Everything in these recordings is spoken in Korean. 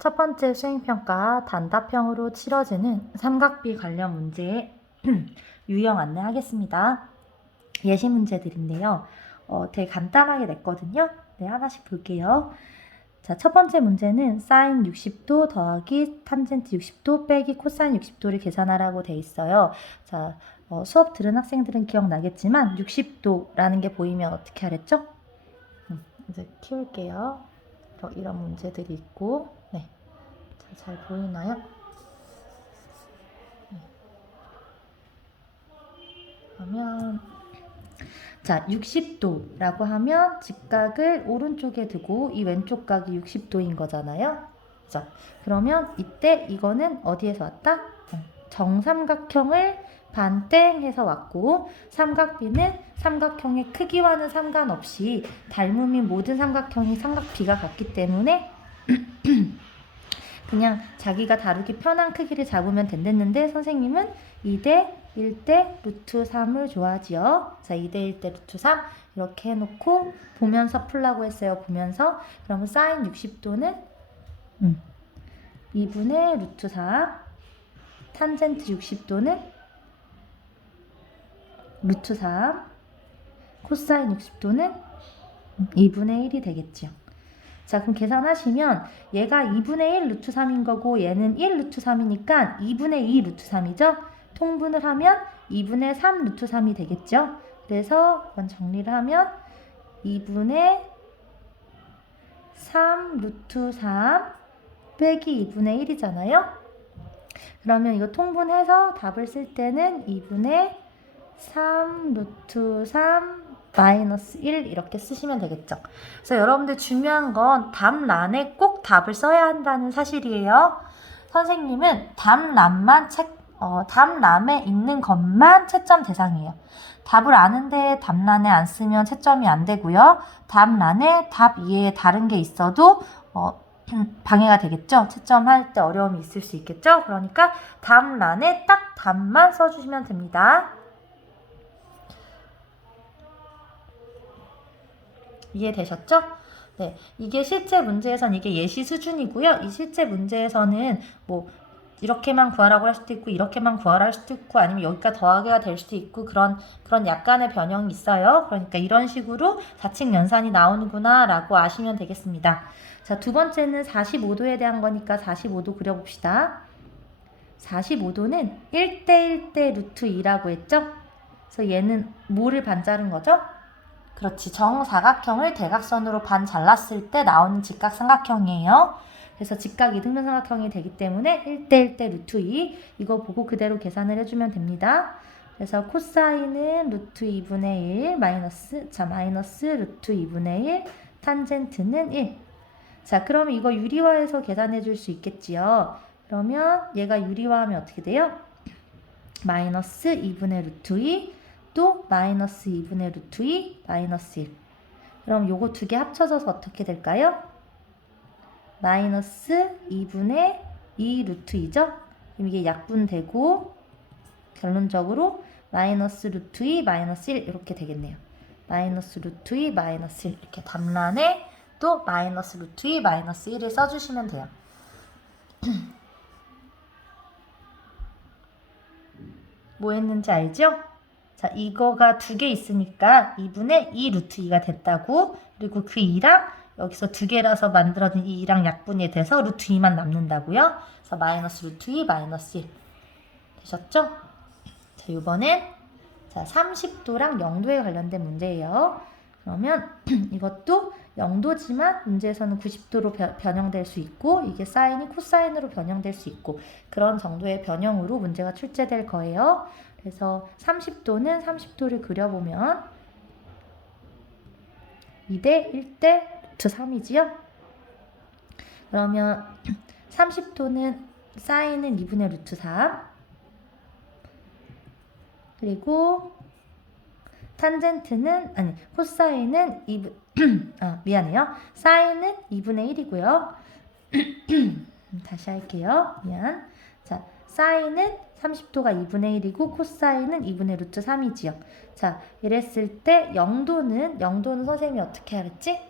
첫 번째 수행평가 단답형으로 치러지는 삼각비 관련 문제의 유형 안내하겠습니다. 예시 문제들인데요. 되게 간단하게 냈거든요. 네, 하나씩 볼게요. 자, 첫 번째 문제는 사인 60도 더하기 탄젠트 60도 빼기 코사인 60도를 계산하라고 돼 있어요. 자, 수업 들은 학생들은 기억나겠지만 60도라는 게 보이면 어떻게 하랬죠? 이제 키울게요. 이런 문제들이 있고, 네. 잘 보이나요? 네. 그러면 자, 60도라고 하면 직각을 오른쪽에 두고 이 왼쪽 각이 60도인 거잖아요. 자, 그러면 이때 이거는 어디에서 왔다? 정삼각형을 반땡 해서 왔고, 삼각비는 삼각형의 크기와는 상관없이 닮음인 모든 삼각형이 삼각비가 같기 때문에 그냥 자기가 다루기 편한 크기를 잡으면 된댔는데 선생님은 2대 1대 루트 3을 좋아하지요. 자, 2대 1대 루트 3 이렇게 해놓고 보면서 풀라고 했어요. 보면서. 그러면 사인 60도는 2분의 루트 4, 탄젠트 60도는 루트 3, 코사인 60도는 2분의 1이 되겠죠. 자, 그럼 계산하시면 얘가 2분의 1 루트 3인 거고 얘는 1 루트 3이니까 2분의 2 루트 3이죠. 통분을 하면 2분의 3 루트 3이 되겠죠. 그래서 이건 정리를 하면 2분의 3 루트 3 빼기 2분의 1이잖아요. 그러면 이거 통분해서 답을 쓸 때는 2분의 3 루트 3 마이너스 1 이렇게 쓰시면 되겠죠. 그래서 여러분들 중요한 건 답란에 꼭 답을 써야 한다는 사실이에요. 선생님은 답란에 있는 것만 채점 대상이에요. 답을 아는데 답란에 안 쓰면 채점이 안 되고요. 답란에 답 이외에 다른 게 있어도 방해가 되겠죠. 채점할 때 어려움이 있을 수 있겠죠. 그러니까 답란에 딱 답만 써주시면 됩니다. 이해되셨죠? 네, 이게 실제 문제에서는 이게 예시 수준이고요. 이 실제 문제에서는 뭐 이렇게만 구하라고 할 수도 있고 이렇게만 구하라 할 수도 있고 아니면 여기가 더하기가 될 수도 있고 그런 약간의 변형이 있어요. 그러니까 이런 식으로 좌측 연산이 나오는구나 라고 아시면 되겠습니다. 자, 두 번째는 45도에 대한 거니까 45도 그려봅시다. 45도는 1대 1대 루트 2라고 했죠? 그래서 얘는 뭐를 반자른 거죠? 그렇지. 정사각형을 대각선으로 반 잘랐을 때 나오는 직각삼각형이에요. 그래서 직각 이등변삼각형이 되기 때문에 1대 1대 루트 2 이거 보고 그대로 계산을 해주면 됩니다. 그래서 코사인은 루트 2분의 1 마이너스 루트 2분의 1 탄젠트는 1. 자, 그럼 이거 유리화해서 계산해 줄 수 있겠지요. 그러면 얘가 유리화하면 어떻게 돼요? 마이너스 2분의 루트 2 또 마이너스 2분의 루트 2 마이너스 1. 그럼 요거 두 개 합쳐져서 어떻게 될까요? 마이너스 2분의 2 루트 2죠? 그럼 이게 약분되고 결론적으로 마이너스 루트 2 마이너스 1 이렇게 되겠네요. 마이너스 루트 2 마이너스 1 이렇게 답란에 또 마이너스 루트 2 마이너스 1을 써주시면 돼요. 뭐 했는지 알죠? 자, 이거가 두 개 있으니까 2분의 2 루트 2가 됐다고. 그리고 그 2랑 여기서 두 개라서 만들어진 이 2랑 약분이 돼서 루트 2만 남는다고요. 그래서 마이너스 루트 2 마이너스 1 되셨죠? 자, 이번엔 자 30도랑 0도에 관련된 문제예요. 그러면 이것도 0도지만 문제에서는 90도로 변형될 수 있고 이게 사인이 코사인으로 변형될 수 있고 그런 정도의 변형으로 문제가 출제될 거예요. 그래서 30도는 30도를 그려보면 2대 1대 루트 3이지요. 그러면 30도는 사인은 2분의 루트 3 그리고 탄젠트는 코사인은 2분 미안해요. 사인은 2분의 1이고요. 다시 할게요. 미안. 자, 사인은 30도가 2분의 1이고 코사인은 2분의 루트 3이지요. 자, 이랬을 때 0도는 선생님이 어떻게 하랬지?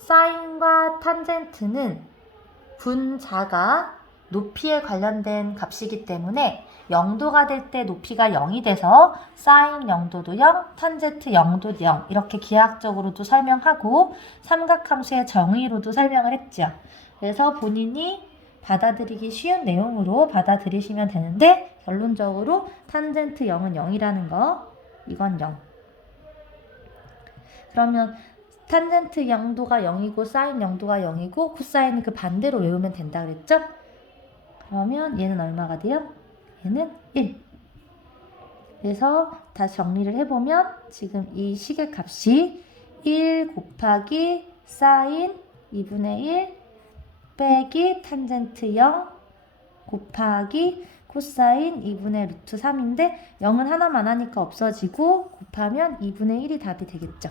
사인과 탄젠트는 분자가 높이에 관련된 값이기 때문에 0도가 될 때 높이가 0이 돼서 사인 0도도 0, 탄젠트 0도도 0 이렇게 기하학적으로도 설명하고 삼각함수의 정의로도 설명을 했죠. 그래서 본인이 받아들이기 쉬운 내용으로 받아들이시면 되는데 결론적으로 탄젠트 0은 0이라는 거 이건 0. 그러면 탄젠트 0도가 0이고 사인 0도가 0이고 코사인은 그 반대로 외우면 된다 그랬죠? 그러면 얘는 얼마가 돼요? 얘는 1. 그래서 다시 정리를 해보면 지금 이 식의 값이 1 곱하기 사인 2분의 1 빼기 탄젠트 0 곱하기 코사인 2분의 루트 3인데 0은 하나만 하니까 없어지고 곱하면 2분의 1이 답이 되겠죠.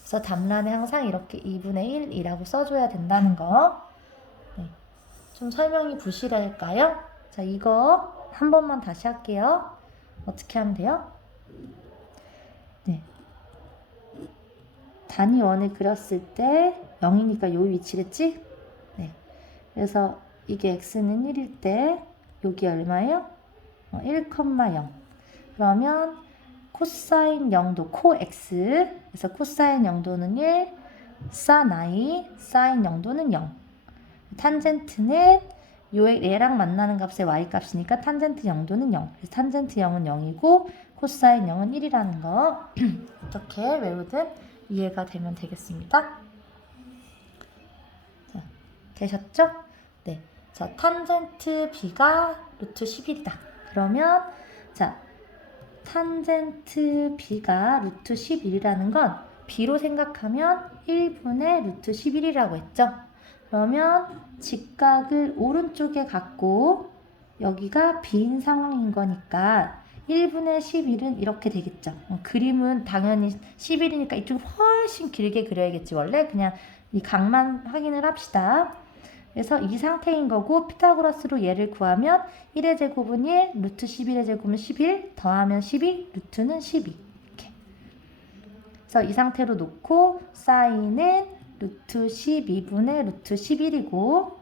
그래서 답란에 항상 이렇게 2분의 1이라고 써줘야 된다는 거. 네. 좀 설명이 부실할까요? 자, 이거 한 번만 다시 할게요. 어떻게 하면 돼요? 네. 단위 원을 그렸을 때 0이니까 요 위치겠지? 네. 그래서 이게 x는 1일 때 여기 얼마예요? 1,0. 그러면 코사인 0도 코 x 그래서 코사인 0도는 1 사나이 사인 0도는 0 탄젠트는 얘랑 만나는 값의 y값이니까 탄젠트 0도는 0 그래서 탄젠트 0은 0이고 코사인 0은 1이라는 거 어떻게 외우든 이해가 되면 되겠습니다. 자, 되셨죠? 네. 자, 탄젠트 b가 루트 11이다. 그러면 자 탄젠트 b가 루트 11이라는 건 b로 생각하면 1분의 루트 11이라고 했죠. 그러면 직각을 오른쪽에 갖고 여기가 b인 상황인 거니까 1분의 11은 이렇게 되겠죠. 그림은 당연히 11이니까 이쪽을 훨씬 길게 그려야겠지. 원래 그냥 이 각만 확인을 합시다. 그래서 이 상태인 거고 피타고라스로 얘를 구하면 1의 제곱은 1, 루트 11의 제곱은 11, 더하면 12, 루트는 12 이렇게. 그래서 이 상태로 놓고 사인은 루트 12분의 루트 11이고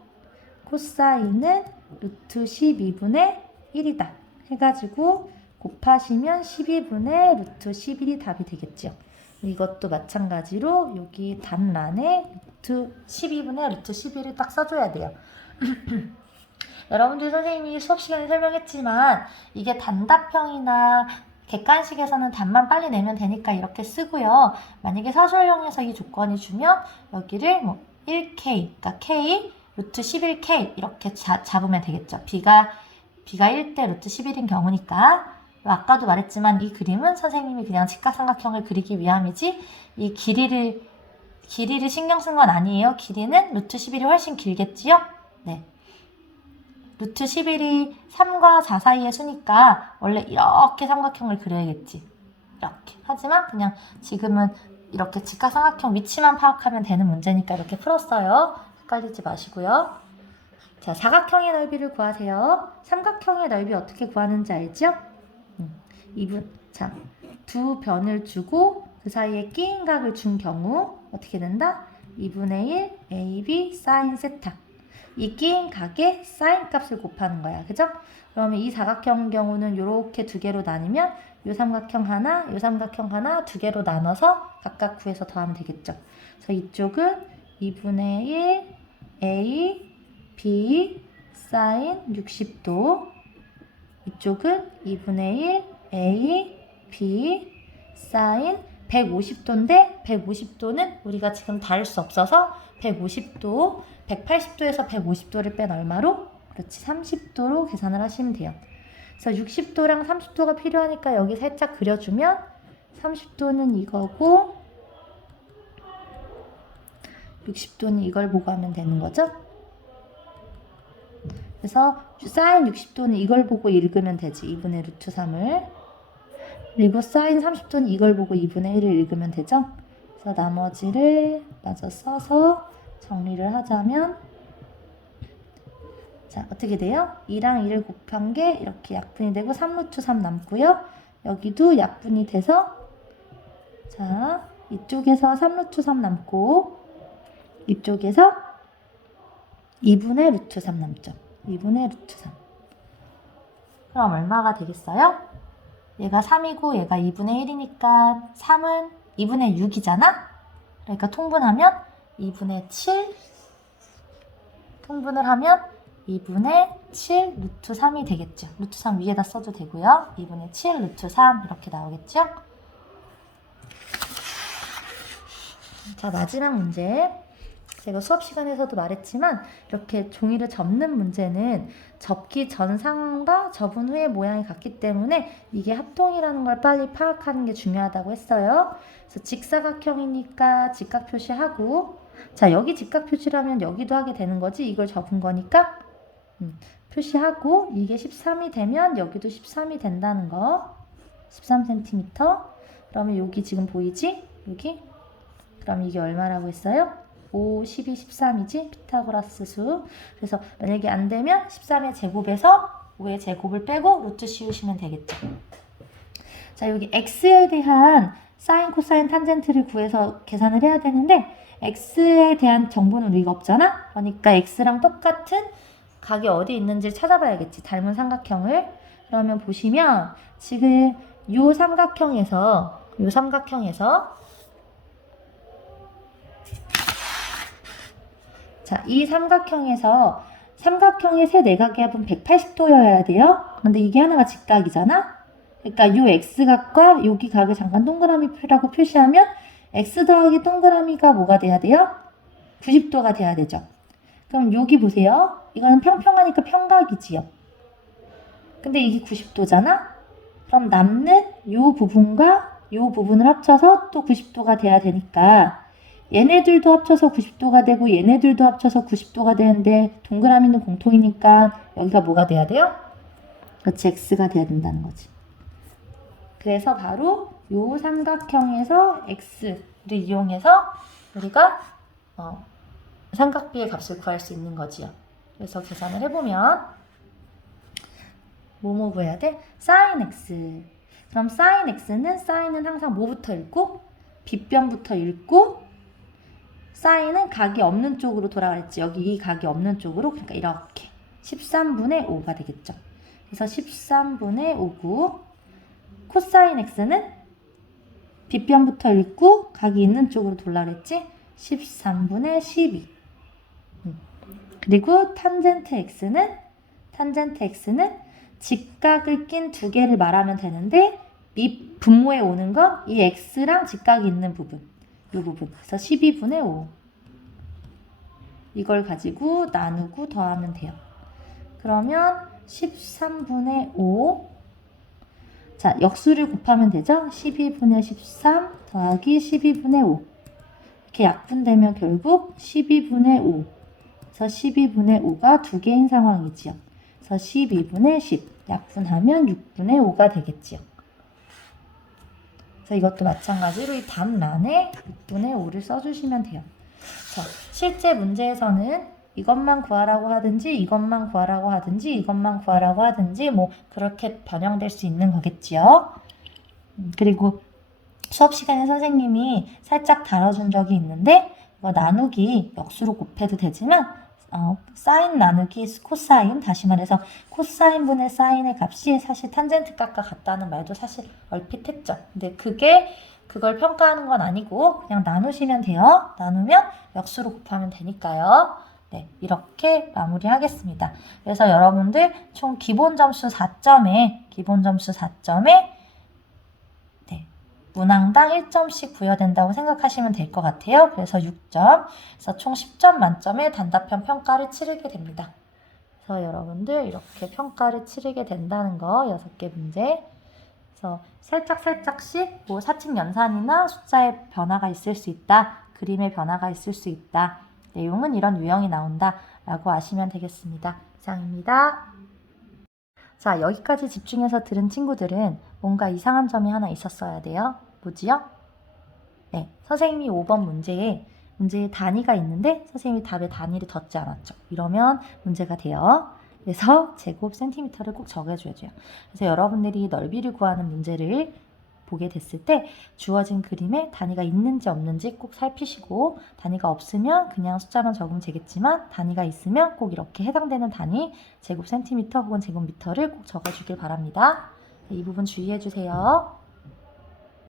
코사인은 루트 12분의 1이다 해가지고 곱하시면 12분의 루트 11이 답이 되겠죠. 이것도 마찬가지로 여기 답란에 루트 12분의 루트 11을 딱 써줘야 돼요. 여러분들 선생님이 수업 시간에 설명했지만 이게 단답형이나 객관식에서는 답만 빨리 내면 되니까 이렇게 쓰고요. 만약에 서술형에서 이 조건이 주면 여기를 뭐 1K, 그러니까 K, 루트 11K 이렇게 잡으면 되겠죠. B가 1대 루트 11인 경우니까 아까도 말했지만 이 그림은 선생님이 그냥 직각삼각형을 그리기 위함이지 이 길이를 신경 쓴 건 아니에요. 길이는 루트 11이 훨씬 길겠지요? 네. 루트 11이 3과 4 사이의 수니까 원래 이렇게 삼각형을 그려야겠지. 이렇게. 하지만 그냥 지금은 이렇게 직각삼각형 위치만 파악하면 되는 문제니까 이렇게 풀었어요. 헷갈리지 마시고요. 자, 사각형의 넓이를 구하세요. 삼각형의 넓이 어떻게 구하는지 알죠? 자, 두 변을 주고 그 사이에 끼인 각을 준 경우 어떻게 된다? 2분의 1 AB 사인 세타. 이 끼인 각의 사인 값을 곱하는 거야. 그죠? 그러면 이 사각형 경우는 이렇게 두 개로 나뉘면 요 삼각형 하나, 요 삼각형 하나 두 개로 나눠서 각각 구해서 더하면 되겠죠. 그래서 이쪽은 2분의 1 A B 사인 60도 이쪽은 2분의 1 A B 사인 150도인데 150도는 우리가 지금 다룰 수 없어서 150도, 180도에서 150도를 뺀 얼마로? 그렇지, 30도로 계산을 하시면 돼요. 그래서 60도랑 30도가 필요하니까 여기 살짝 그려주면 30도는 이거고 60도는 이걸 보고 하면 되는 거죠. 그래서 사인 60도는 이걸 보고 읽으면 되지. 2분의 루트 3을. 그리고 사인 30도는 이걸 보고 2분의 1을 읽으면 되죠. 그래서 나머지를 마저 써서 정리를 하자면 자, 어떻게 돼요? 2랑 2를 곱한 게 이렇게 약분이 되고 3루트 3 남고요. 여기도 약분이 돼서 자, 이쪽에서 3루트 3 남고 이쪽에서 2분의 루트 3 남죠. 2분의 루트 3. 그럼 얼마가 되겠어요? 얘가 3이고 얘가 2분의 1이니까 3은 2분의 6이잖아? 그러니까 통분하면 2분의 7. 통분을 하면 2분의 7 루트 3이 되겠죠. 루트 3 위에다 써도 되고요. 2분의 7 루트 3 이렇게 나오겠죠? 자, 마지막 문제. 제가 수업 시간에서도 말했지만 이렇게 종이를 접는 문제는 접기 전 상황과 접은 후의 모양이 같기 때문에 이게 합동이라는 걸 빨리 파악하는 게 중요하다고 했어요. 그래서 직사각형이니까 직각 표시하고, 자, 여기 직각 표시라면 여기도 하게 되는 거지. 이걸 접은 거니까 표시하고, 이게 13이 되면 여기도 13이 된다는 거. 13cm. 그러면 여기 지금 보이지? 여기? 그럼 이게 얼마라고 했어요? 5, 12, 13이지? 피타고라스 수. 그래서 만약에 안 되면 13의 제곱에서 5의 제곱을 빼고 루트 씌우시면 되겠죠. 자, 여기 x에 대한 사인, 코사인, 탄젠트를 구해서 계산을 해야 되는데 x에 대한 정보는 우리가 없잖아? 그러니까 x랑 똑같은 각이 어디 있는지 찾아봐야겠지. 닮은 삼각형을. 그러면 보시면 지금 요 삼각형에서 자, 이 삼각형에서 삼각형의 세 내각의 합은 180도여야 돼요. 그런데 이게 하나가 직각이잖아. 그러니까 요 x각과 여기 각을 잠깐 동그라미라고 표시하면 x 더하기 동그라미가 뭐가 돼야 돼요? 90도가 돼야 되죠. 그럼 여기 보세요. 이거는 평평하니까 평각이지요. 근데 이게 90도잖아? 그럼 남는 요 부분과 요 부분을 합쳐서 또 90도가 돼야 되니까 얘네들도 합쳐서 90도가 되고 얘네들도 합쳐서 90도가 되는데 동그라미는 공통이니까 여기가 뭐가 돼야 돼요? 그렇지, x가 돼야 된다는 거지. 그래서 바로 요 삼각형에서 x를 이용해서 우리가 삼각비의 값을 구할 수 있는 거지요. 그래서 계산을 해보면 뭐뭐 구해야 돼? sin x. 그럼 sin x는 sin은 항상 뭐부터 읽고? 빗변부터 읽고 사인은 각이 없는 쪽으로 돌아가겠지. 여기 이 각이 없는 쪽으로. 그러니까 이렇게 13분의 5가 되겠죠. 그래서 13분의 5고 코사인 x는 빗변부터 읽고 각이 있는 쪽으로 돌아가겠지. 13분의 12. 그리고 탄젠트 x는 직각을 낀 두 개를 말하면 되는데 밑 분모에 오는 건 이 x랑 직각이 있는 부분. 이 부분. 그래서 12분의 5. 이걸 가지고 나누고 더하면 돼요. 그러면 13분의 5. 자, 역수를 곱하면 되죠? 12분의 13 더하기 12분의 5. 이렇게 약분되면 결국 12분의 5. 그래서 12분의 5가 두 개인 상황이지요. 그래서 12분의 10. 약분하면 6분의 5가 되겠지요. 그래서 이것도 마찬가지로 이 답란에 6분의 5를 써주시면 돼요. 자, 실제 문제에서는 이것만 구하라고 하든지 이것만 구하라고 하든지 이것만 구하라고 하든지 뭐 그렇게 변형될 수 있는 거겠지요. 그리고 수업 시간에 선생님이 살짝 다뤄준 적이 있는데 이거 나누기 역수로 곱해도 되지만 사인 나누기 코사인, 다시 말해서 코사인분의 사인의 값이 사실 탄젠트 값과 같다는 말도 사실 얼핏 했죠. 근데 그걸 평가하는 건 아니고 그냥 나누시면 돼요. 나누면 역수로 곱하면 되니까요. 네, 이렇게 마무리하겠습니다. 그래서 여러분들 총 기본 점수 4점에 네, 문항당 1점씩 부여된다고 생각하시면 될 것 같아요. 그래서 6점, 그래서 총 10점 만점에 단답형 평가를 치르게 됩니다. 그래서 여러분들 이렇게 평가를 치르게 된다는 거 6개 문제. 그래서 살짝씩 뭐 사칙 연산이나 숫자의 변화가 있을 수 있다. 그림의 변화가 있을 수 있다. 내용은 이런 유형이 나온다. 라고 아시면 되겠습니다. 이상입니다. 자, 여기까지 집중해서 들은 친구들은 뭔가 이상한 점이 하나 있었어야 돼요. 뭐지요? 네, 선생님이 5번 문제에 단위가 있는데 선생님이 답에 단위를 덧지 않았죠. 이러면 문제가 돼요. 그래서 제곱 센티미터를 꼭 적어줘야 돼요. 그래서 여러분들이 넓이를 구하는 문제를 보게 됐을 때 주어진 그림에 단위가 있는지 없는지 꼭 살피시고, 단위가 없으면 그냥 숫자만 적으면 되겠지만 단위가 있으면 꼭 이렇게 해당되는 단위 제곱 센티미터 혹은 제곱미터를 꼭 적어주길 바랍니다. 이 부분 주의해 주세요.